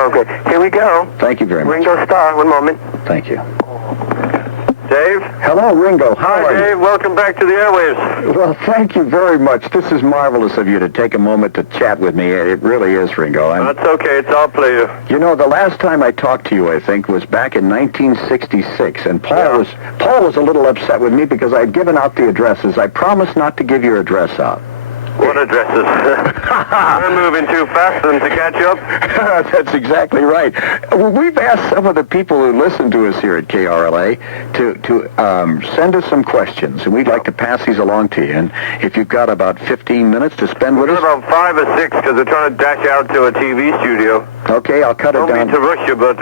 Okay, here we go. Thank you very much. Ringo Starr, one moment. Thank you. Dave? Hello, Ringo. How are you? Dave. Welcome back to the airwaves. Well, thank you very much. This is marvelous of you to take a moment to chat with me. It really is, Ringo. That's okay. It's our pleasure. You know, the last time I talked to you, I think, was back in 1966, and Paul was a little upset with me because I'd given out the addresses. I promised not to give your address out. What addresses? We're moving too fast for them to catch up. That's exactly right. We've asked some of the people who listen to us here at KRLA to send us some questions, and we'd like to pass these along to you. And if you've got about 15 minutes to spend with us... About 5 or 6, because we're trying to dash out to a TV studio. Okay, I'll cut it down. Don't mean to rush you, but,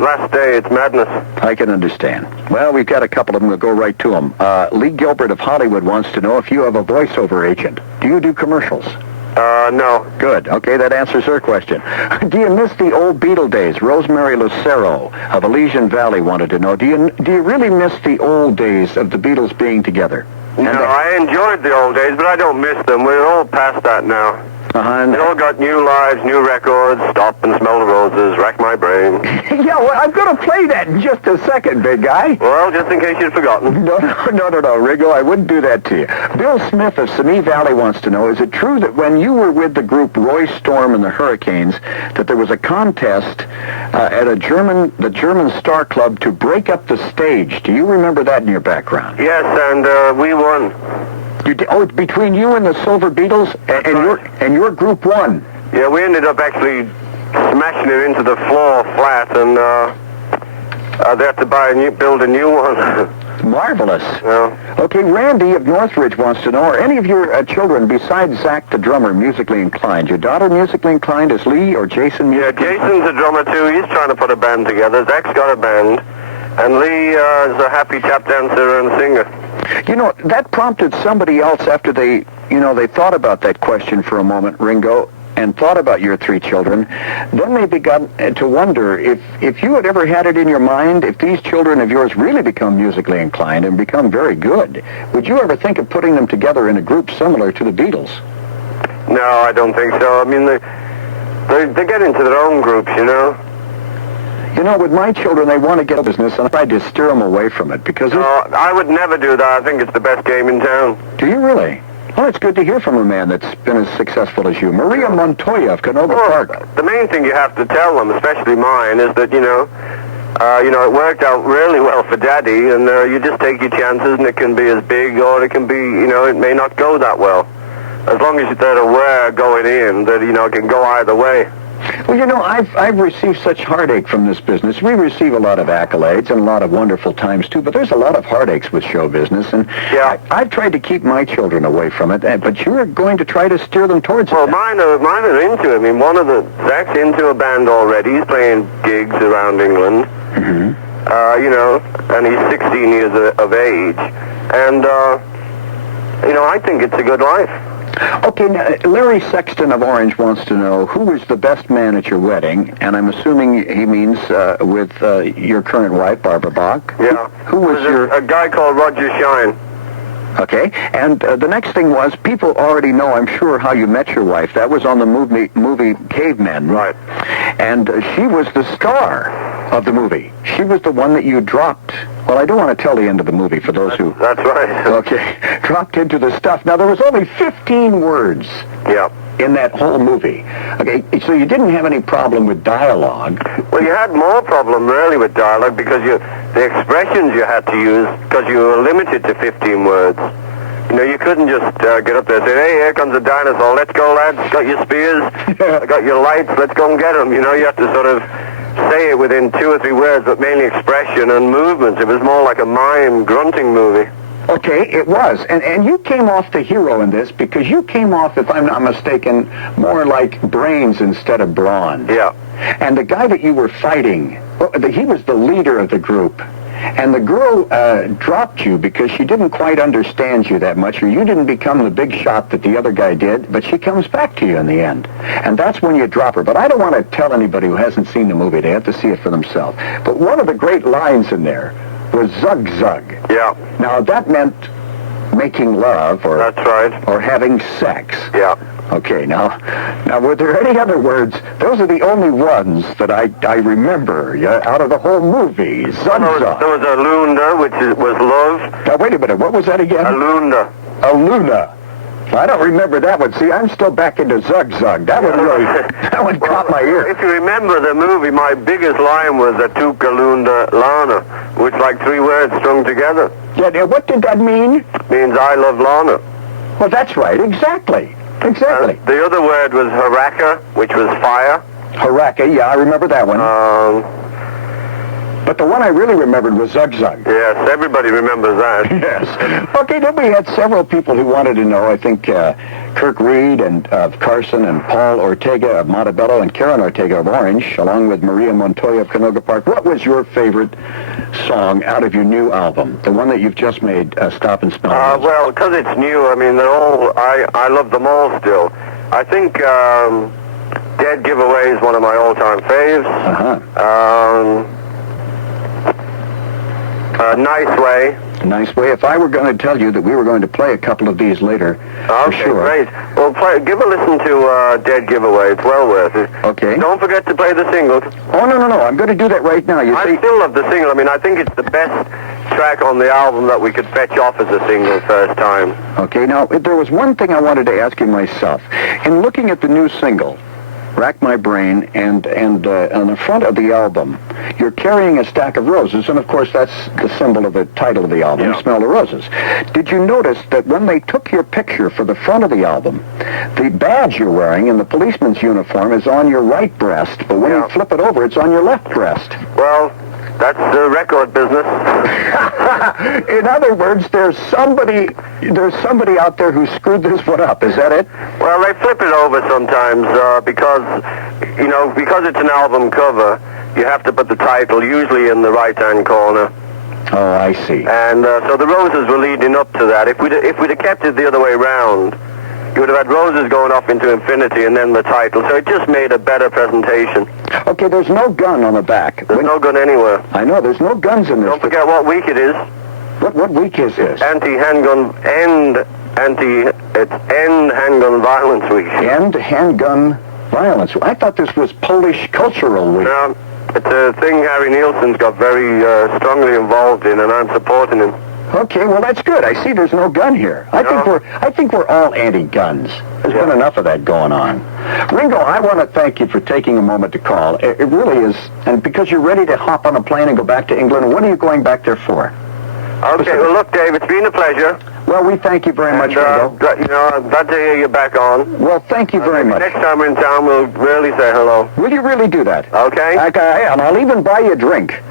last day, it's madness. I can understand. Well, we've got a couple of them. We'll go right to them. Lee Gilbert of Hollywood wants to know if you have a voiceover agent. Do you do commercials? No. Good. Okay, that answers her question. Do you miss the old Beatle days? Rosemary Lucero of Elysian Valley wanted to know, do you really miss the old days of the Beatles being together? No, I enjoyed the old days, but I don't miss them. We're all past that now. They all got new lives, new records, Stop and Smell the Roses, Rack My Brain. Yeah, well, I'm going to play that in just a second, big guy. Well, just in case you'd forgotten. No, Ringo, I wouldn't do that to you. Bill Smith of Simi Valley wants to know, is it true that when you were with the group Roy Storm and the Hurricanes, that there was a contest at the German Star Club to break up the stage? Do you remember that in your background? Yes, and we won. Between you and the Silver Beatles, and your group won. Yeah, we ended up actually smashing it into the floor flat, and they had to build a new one. Marvelous. Yeah. Okay, Randy of Northridge wants to know, are any of your children, besides Zach the drummer, musically inclined? Your daughter musically inclined? Is Lee or Jason musically inclined? Jason's a drummer too. He's trying to put a band together. Zach's got a band, and Lee is a happy tap dancer and singer. You know, that prompted somebody else after they thought about that question for a moment, Ringo, and thought about your 3 children. Then they began to wonder if you had ever had it in your mind, if these children of yours really become musically inclined and become very good, would you ever think of putting them together in a group similar to the Beatles? No, I don't think so. I mean, they get into their own groups, you know. You know, with my children, they want to get a business, and I tried to steer them away from it because... No, I would never do that. I think it's the best game in town. Do you really? Well, it's good to hear from a man that's been as successful as you. Maria Montoya of Canoga Park. The main thing you have to tell them, especially mine, is that, it worked out really well for Daddy, and you just take your chances, and it can be as big, or it can be, it may not go that well. As long as they're aware going in that, it can go either way. Well, I've received such heartache from this business. We receive a lot of accolades and a lot of wonderful times, too, but there's a lot of heartaches with show business, and yeah. I've tried to keep my children away from it, but you're going to try to steer them towards it. Well, mine are into it. I mean, Zach's into a band already. He's playing gigs around England, mm-hmm. And he's 16 years of age, and, I think it's a good life. Okay, now, Larry Sexton of Orange wants to know who was the best man at your wedding, and I'm assuming he means with your current wife, Barbara Bach. Yeah. Who was a guy called Roger Shine. Okay, and the next thing was, people already know, I'm sure, how you met your wife. That was on the movie Cavemen. Right. And she was the star of the movie. She was the one that you dropped. Well, I don't want to tell the end of the movie for those who... That's right. Okay, dropped into the stuff. Now, there was only 15 words. Yeah. In that whole movie. Okay, so you didn't have any problem with dialogue. Well, you had more problem, really, with dialogue because the expressions you had to use, because you were limited to 15 words. You couldn't just get up there and say, hey, here comes a dinosaur, let's go, lads, got your spears, got your lights, let's go and get them. You have to sort of say it within 2 or 3 words, but mainly expression and movements. It was more like a mime, grunting movie. Okay, it was. And you came off the hero in this because you came off, if I'm not mistaken, more like brains instead of brawn. Yeah. And the guy that you were fighting, he was the leader of the group. And the girl dropped you because she didn't quite understand you that much, or you didn't become the big shot that the other guy did, but she comes back to you in the end. And that's when you drop her. But I don't want to tell anybody who hasn't seen the movie. They have to see it for themselves. But one of the great lines in there was Zug Zug. Yeah. Now, that meant making love or That's right. or having sex. Yeah. Okay, now were there any other words? Those are the only ones that I remember, out of the whole movie. Zug There Zug. was a Lunda, which was love. Now, wait a minute, what was that again? A Lunda. A Luna. I don't remember that one. See, I'm still back into Zug Zug. That one really, that one caught my ear. If you remember the movie, my biggest line was a Tuka Lunda Lana, which like 3 words strung together. Yeah, what did that mean? Means I love Lana. Well, that's right, exactly. Exactly. The other word was Haraka, which was fire. Haraka, yeah, I remember that one. But the one I really remembered was Zug Zug. Yes, everybody remembers that. Yes. Okay, then we had several people who wanted to know, I think Kirk Reed and Carson and Paul Ortega of Montebello and Karen Ortega of Orange, along with Maria Montoya of Canoga Park. What was your favorite song out of your new album, the one that you've just made, Stop and Smell? Well, because it's new, I mean, they're all, I love them all still. I think Dead Giveaway is one of my all-time faves. Uh-huh. Nice Way. Nice Way. If I were going to tell you that we were going to play a couple of these later, for Okay, sure. great. Well, give a listen to Dead Giveaway. It's well worth it. Okay. Don't forget to play the single. Oh, no. I'm going to do that right now. You I see, still love the single. I mean, I think it's the best track on the album that we could fetch off as a single first time. okay, now, there was one thing I wanted to ask you myself. In looking at the new single, Rack My Brain, and on the front of the album, you're carrying a stack of roses, and of course that's the symbol of the title of the album, Yeah. Smell the Roses. Did you notice that when they took your picture for the front of the album, the badge you're wearing in the policeman's uniform is on your right breast, but when Yeah. you flip it over, it's on your left breast? Well, that's the record business. In other words, there's somebody out there who screwed this one up. Is that it? Well, they flip it over sometimes because it's an album cover. You have to put the title usually in the right-hand corner, Oh, I see. and so the roses were leading up to that. If we'd have kept it the other way round, you would have had roses going off into infinity and then the title. So it just made a better presentation. Okay, there's no gun on the back. There's no gun anywhere. I know, there's no guns in this. Don't forget what week it is. What week is this? It's End Handgun Violence Week. End handgun violence. I thought this was Polish Cultural Week. No, it's a thing Harry Nielsen's got very strongly involved in, and I'm supporting him. Okay, well that's good. I see there's no gun here. I think we're all anti-guns. There's been enough of that going on. Ringo, I want to thank you for taking a moment to call. It really is, and because you're ready to hop on a plane and go back to England. What are you going back there for? Okay, well look, Dave, it's been a pleasure. Well, we thank you very much, Ringo. I'm glad to hear you back on. Well, thank you very much. Next time we're in town, we'll really say hello. Will you really do that? Okay? Okay, and I'll even buy you a drink.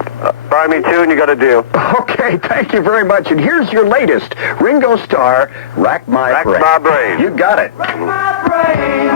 Buy me 2 and you got a deal. Okay, thank you very much. And here's your latest, Ringo Starr, Rack My Brain. Rack My Brain. You got it. Rack my brain.